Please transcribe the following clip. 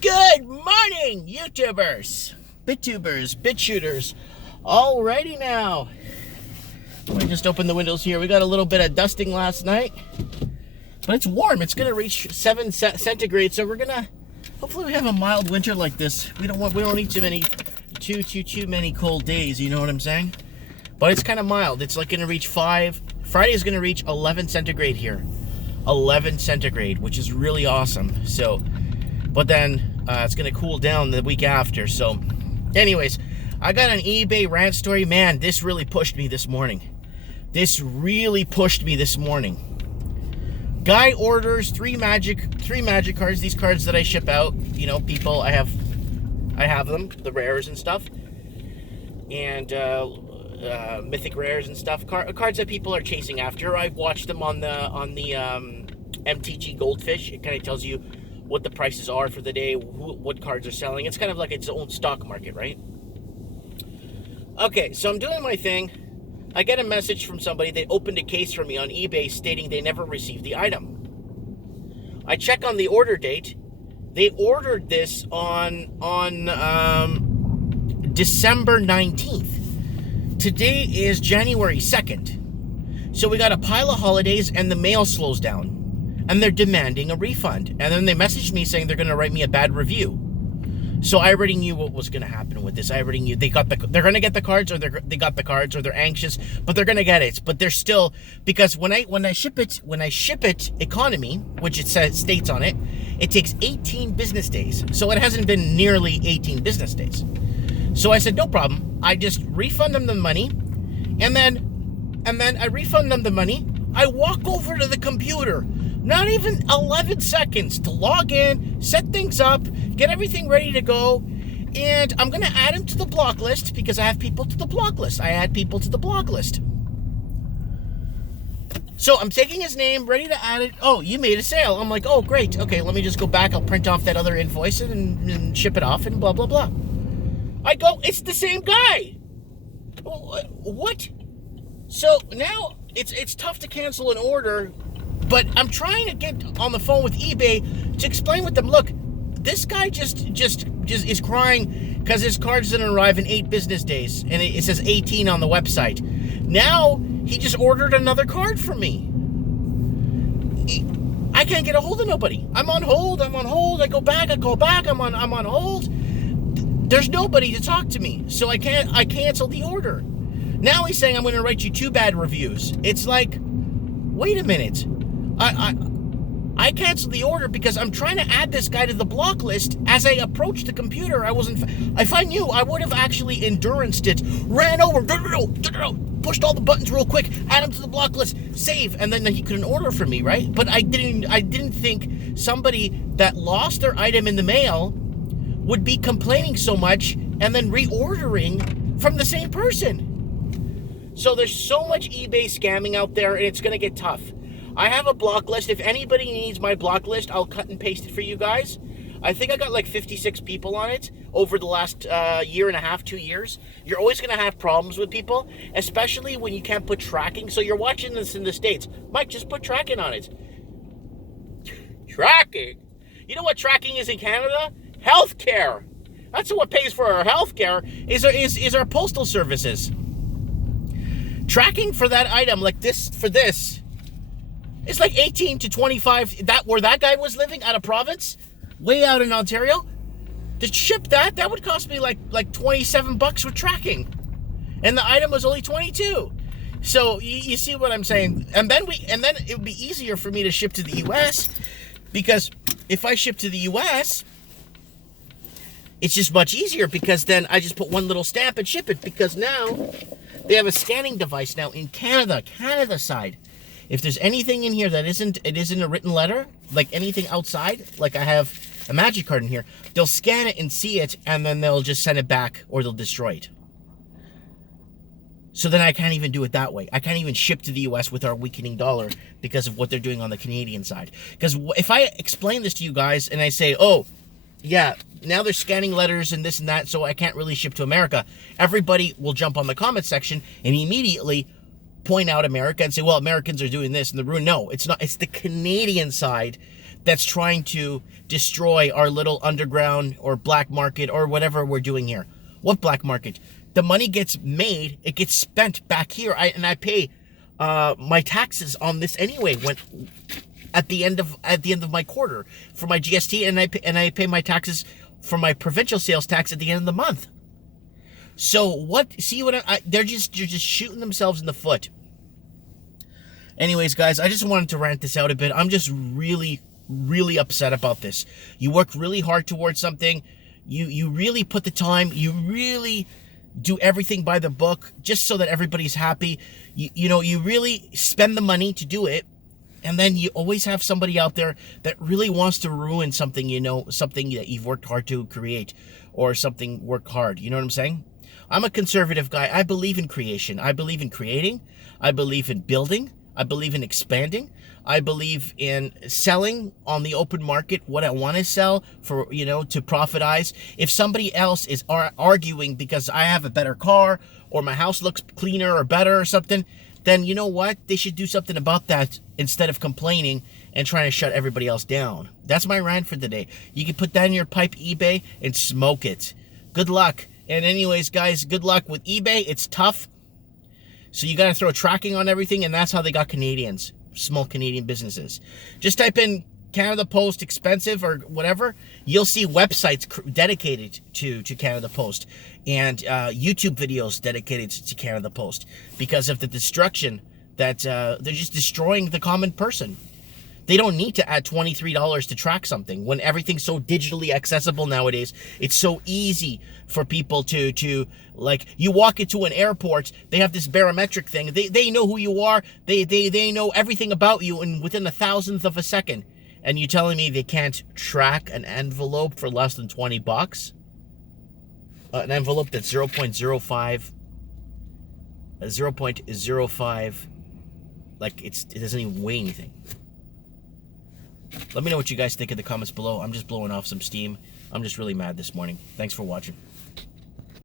Good morning, YouTubers, BitTubers, BitShooters. Alrighty now. Let me just open the windows here. We got a little bit of dusting last night, but it's warm. It's gonna reach 7 centigrade, so we're gonna. Hopefully, we have a mild winter like this. We don't need too many cold days. You know what I'm saying? But it's kind of mild. It's like gonna reach 5. Friday is gonna reach 11 centigrade here. 11 centigrade, which is really awesome. So, but then it's gonna cool down the week after. So, anyways, I got an eBay rant story. Man, this really pushed me this morning. Guy orders three magic cards. These cards that I ship out. You know, people, I have them, the rares and stuff, and mythic rares and stuff. Cards that people are chasing after. I've watched them on the MTG Goldfish. It kind of tells you what the prices are for the day, what cards are selling. It's kind of like its own stock market, right? Okay, so I'm doing my thing. I get a message from somebody. They opened a case for me on eBay stating they never received the item. I check on the order date. They ordered this on December 19th. Today is January 2nd. So we got a pile of holidays and the mail slows down. And they're demanding a refund. And then they messaged me saying they're going to write me a bad review. So I already knew what was going to happen with this. I already knew they're going to get the cards, or they got the cards, or they're anxious, but they're going to get it. But they're still, because when I ship it economy, which it states on it, it takes 18 business days. So it hasn't been nearly 18 business days. So I said, no problem. I just refund them the money, and then I refund them the money. I walk over to the computer. Not even 11 seconds to log in, set things up, get everything ready to go, and I'm going to add him to the block list because I have people to the block list. I add people to the block list. So I'm taking his name, ready to add it. Oh, you made a sale. I'm like, oh, great. Okay, let me just go back. I'll print off that other invoice and ship it off and blah, blah, blah. I go, it's the same guy. What? So now it's tough to cancel an order. But I'm trying to get on the phone with eBay to explain with them, look, this guy just is crying because his cards didn't arrive in 8 business days. And it says 18 on the website. Now, he just ordered another card for me. I can't get a hold of nobody. I'm on hold. I go back, I call back, I'm on hold. There's nobody to talk to me. So I canceled the order. Now he's saying I'm going to write you 2 bad reviews. It's like, wait a minute. I canceled the order because I'm trying to add this guy to the block list. As I approached the computer, if I knew, I would have actually enduranced it, ran over, pushed all the buttons real quick, add him to the block list, save, and then he couldn't order from me, right? But I didn't think somebody that lost their item in the mail would be complaining so much and then reordering from the same person. So there's so much eBay scamming out there, and it's going to get tough. I have a block list. If anybody needs my block list, I'll cut and paste it for you guys. I think I got like 56 people on it over the last year and a half, 2 years. You're always going to have problems with people, especially when you can't put tracking. So you're watching this in the States. Mike, just put tracking on it. Tracking? You know what tracking is in Canada? Healthcare. That's what pays for our healthcare is our postal services. Tracking for that item, like this, for this, it's like 18 to 25. Where that guy was living out of province, way out in Ontario, to ship that would cost me like $27 with tracking, and the item was only 22. So you see what I'm saying? And then it would be easier for me to ship to the U.S. because if I ship to the U.S., it's just much easier because then I just put one little stamp and ship it, because now they have a scanning device now in Canada side. If there's anything in here that isn't a written letter, like anything outside, like I have a magic card in here, they'll scan it and see it, and then they'll just send it back or they'll destroy it. So then I can't even do it that way. I can't even ship to the U.S. with our weakening dollar because of what they're doing on the Canadian side. Because if I explain this to you guys and I say, oh, yeah, now they're scanning letters and this and that, so I can't really ship to America, everybody will jump on the comment section and immediately point out America and say, well, Americans are doing this and the ruin. No, it's not. It's the Canadian side that's trying to destroy our little underground or black market or whatever we're doing here. What black market? The money gets made, it gets spent back here. I pay my taxes on this anyway when at the end of my quarter for my GST, and I pay my taxes for my provincial sales tax at the end of the month. So what? See what they're just shooting themselves in the foot. Anyways, guys, I just wanted to rant this out a bit. I'm just really, really upset about this. You work really hard towards something. You really put the time. You really do everything by the book just so that everybody's happy. You really spend the money to do it. And then you always have somebody out there that really wants to ruin something, something that you've worked hard to create, or something work hard. You know what I'm saying? I'm a conservative guy. I believe in creation. I believe in creating. I believe in building. I believe in expanding. I believe in selling on the open market what I want to sell for, to profitize. If somebody else is arguing because I have a better car or my house looks cleaner or better or something, then you know what? They should do something about that instead of complaining and trying to shut everybody else down. That's my rant for the day. You can put that in your pipe, eBay, and smoke it. Good luck. And anyways, guys, good luck with eBay. It's tough. So you got to throw tracking on everything, and that's how they got Canadians, small Canadian businesses. Just type in Canada Post expensive or whatever. You'll see websites dedicated to Canada Post, and YouTube videos dedicated to Canada Post, because of the destruction that they're just destroying the common person. They don't need to add $23 to track something when everything's so digitally accessible nowadays. It's so easy for people to like, you walk into an airport, they have this barometric thing. They know who you are. They know everything about you in within a thousandth of a second. And you're telling me they can't track an envelope for less than $20? An envelope that's 0.05, like it doesn't even weigh anything. Let me know what you guys think in the comments below. I'm just blowing off some steam. I'm just really mad this morning. Thanks for watching.